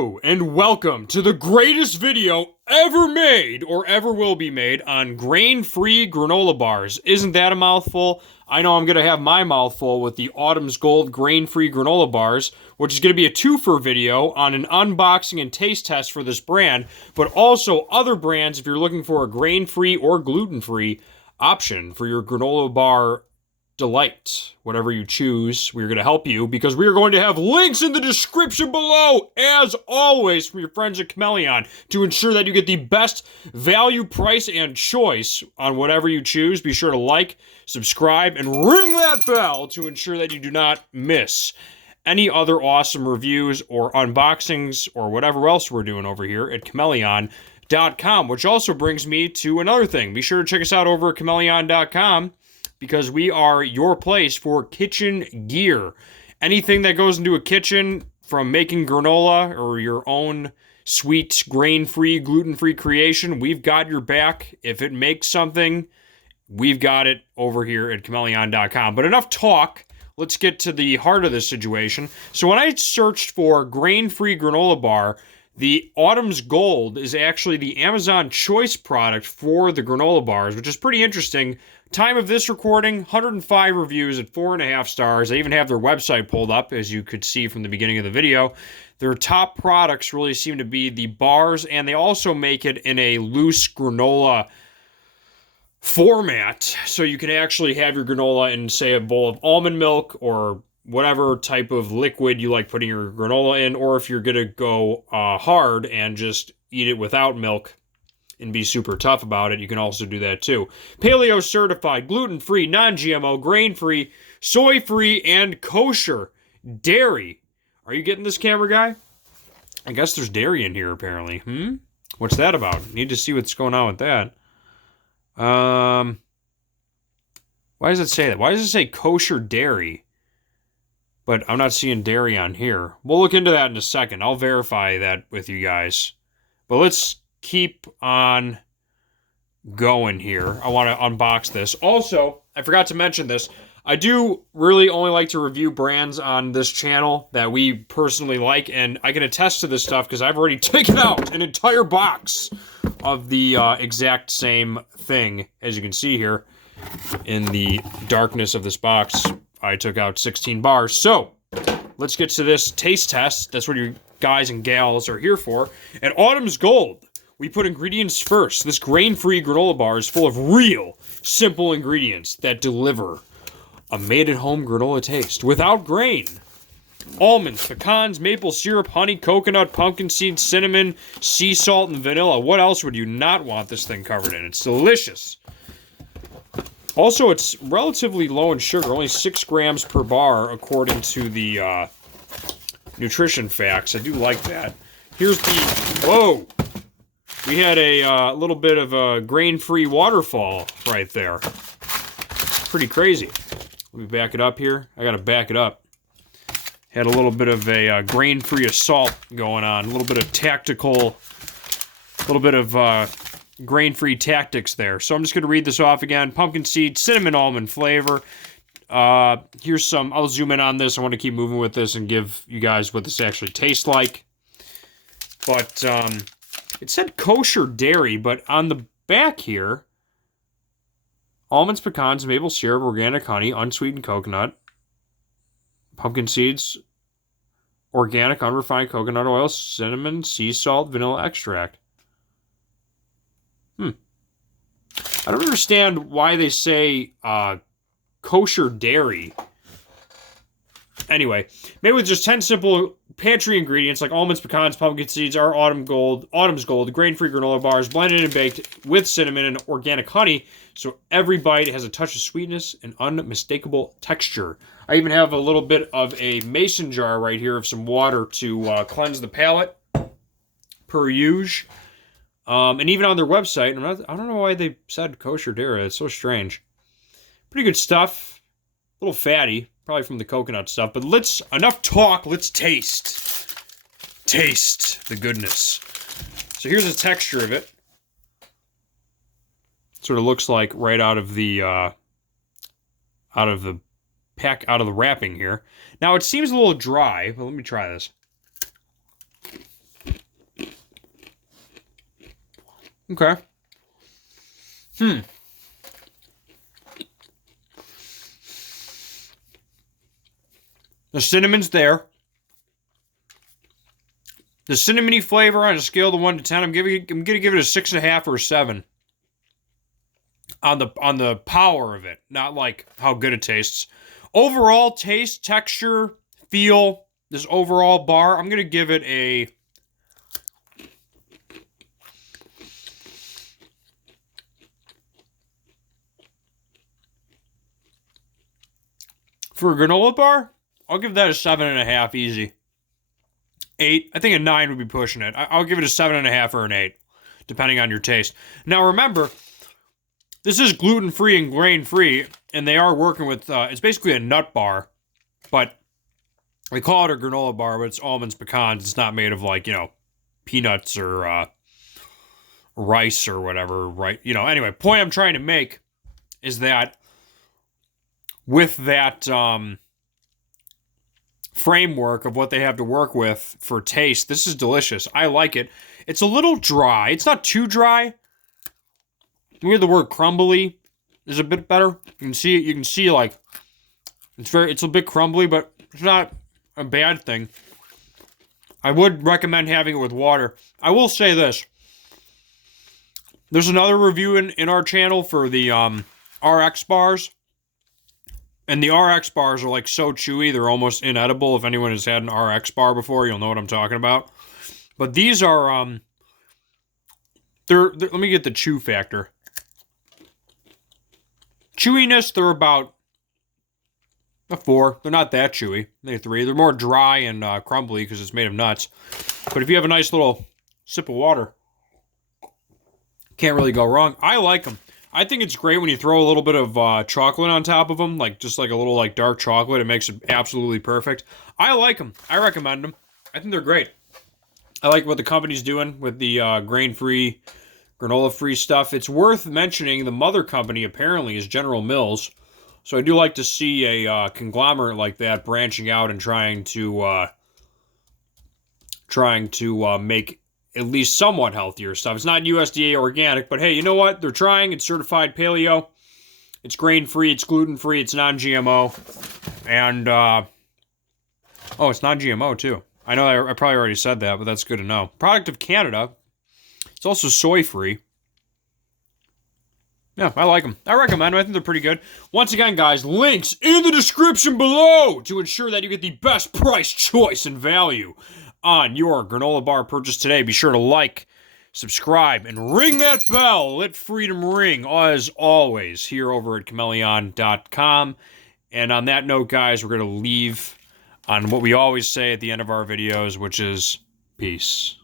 Hello and welcome to the greatest video ever made or ever will be made on grain-free granola bars. Isn't that a mouthful? I know I'm going to have my mouthful with the Autumn's Gold grain-free granola bars, which is going to be a twofer video on an unboxing and taste test for this brand, but also other brands if you're looking for a grain-free or gluten-free option for your granola bar delight. Whatever you choose, we're going to help you because we are going to have links in the description below, as always, from your friends at Chmelaeon to ensure that you get the best value, price, and choice on whatever you choose. Be sure to like, subscribe, and ring that bell to ensure that you do not miss any other awesome reviews or unboxings or whatever else we're doing over here at Chmelaeon.com, which also brings me to another thing. Be sure to check us out over at Chmelaeon.com, because we are your place for kitchen gear. Anything that goes into a kitchen, from making granola or your own sweet, grain-free, gluten-free creation, we've got your back. If it makes something, we've got it over here at Chmelaeon.com. But enough talk. Let's get to the heart of this situation. So when I searched for grain-free granola bar, the Autumn's Gold is actually the Amazon Choice product for the granola bars, which is pretty interesting. Time of this recording, 105 reviews at 4.5 stars. I even have their website pulled up, as you could see from the beginning of the video. Their top products really seem to be the bars, and they also make it in a loose granola format, so you can actually have your granola in, say, a bowl of almond milk or whatever type of liquid you like putting your granola in, or if you're going to go hard and just eat it without milk and be super tough about it, you can also do that too. Paleo certified, gluten-free, non-GMO, grain-free, soy-free, and kosher. Dairy. Are you getting this, camera guy? I guess there's dairy in here, apparently. What's that about? Need to see what's going on with that. Why does it say that? Why does it say kosher dairy? But I'm not seeing dairy on here. We'll look into that in a second. I'll verify that with you guys. But let's keep on going here. I want to unbox this. Also, I forgot to mention this. I do really only like to review brands on this channel that we personally like, and I can attest to this stuff because I've already taken out an entire box of the exact same thing. As you can see here, in the darkness of this box, I took out 16 bars. So, let's get to this taste test. That's what you guys and gals are here for. At Autumn's Gold, we put ingredients first. This grain-free granola bar is full of real, simple ingredients that deliver a made-at-home granola taste without grain. Almonds, pecans, maple syrup, honey, coconut, pumpkin seeds, cinnamon, sea salt, and vanilla. What else would you not want this thing covered in? It's delicious. Also, it's relatively low in sugar, only 6 grams per bar, according to the nutrition facts. I do like that. Here's the... Whoa! We had a little bit of a grain-free waterfall right there. Pretty crazy. Let me back it up here. I gotta back it up. Had a little bit of a grain-free assault going on. A little bit of tactical... A little bit of grain-free tactics there. So I'm just gonna read this off again. Pumpkin seed, cinnamon almond flavor. Here's some... I'll zoom in on this. I want to keep moving with this and give you guys what this actually tastes like. But, it said kosher dairy, but on the back here, almonds, pecans, maple syrup, organic honey, unsweetened coconut, pumpkin seeds, organic unrefined coconut oil, cinnamon, sea salt, vanilla extract. I don't understand why they say kosher dairy. Anyway, made with just 10 simple pantry ingredients like almonds, pecans, pumpkin seeds, our Autumn's Gold, grain-free granola bars, blended and baked with cinnamon and organic honey, so every bite has a touch of sweetness and unmistakable texture. I even have a little bit of a mason jar right here of some water to cleanse the palate, per usual. And even on their website, I don't know why they said kosher dairy. It's so strange. Pretty good stuff. A little fatty. Probably from the coconut stuff, but enough talk, let's taste. Taste the goodness. So here's the texture of it. Sort of looks like right out of the wrapping here. Now it seems a little dry, but let me try this. Okay. The cinnamon's there. The cinnamony flavor on a scale of 1 to 10, I'm gonna give it a 6.5 or a 7. On the power of it, not like how good it tastes. Overall taste, texture, feel, this overall bar, I'm gonna give it a for a granola bar, I'll give that a 7.5 easy. 8. I think a 9 would be pushing it. I'll give it a 7.5 or an 8, depending on your taste. Now remember, this is gluten-free and grain-free, and they are working with, it's basically a nut bar, but they call it a granola bar, but it's almonds, pecans. It's not made of, like, you know, peanuts or rice or whatever, right? You know, anyway, point I'm trying to make is that with that framework of what they have to work with for taste, this is delicious. I like it. It's a little dry. It's not too dry. Maybe the word crumbly is a bit better. You can see it. You can see, like, it's a bit crumbly, but it's not a bad thing. I would recommend having it with water. I will say this. There's another review in our channel for the RX bars. And the RX bars are, like, so chewy, they're almost inedible. If anyone has had an RX bar before, you'll know what I'm talking about. But these are, they're let me get the chew factor. Chewiness, they're about a 4. They're not that chewy. Maybe 3. They're more dry and crumbly because it's made of nuts. But if you have a nice little sip of water, can't really go wrong. I like them. I think it's great when you throw a little bit of chocolate on top of them, like just like a little like dark chocolate. It makes it absolutely perfect. I like them. I recommend them. I think they're great. I like what the company's doing with the grain-free, granola-free stuff. It's worth mentioning the mother company apparently is General Mills. So I do like to see a conglomerate like that branching out and trying to make at least somewhat healthier stuff. It's not USDA organic, but hey, you know what? They're trying. It's certified paleo. It's grain-free. It's gluten-free. It's non-GMO. And, it's non-GMO too. I know I probably already said that, but that's good to know. Product of Canada. It's also soy-free. Yeah, I like them. I recommend them. I think they're pretty good. Once again, guys, links in the description below to ensure that you get the best price, choice, and value on your granola bar purchase today. Be sure to like, subscribe, and ring that bell. Let freedom ring, as always, here over at Chmelaeon.com. And on that note, guys, we're going to leave on what we always say at the end of our videos, which is peace.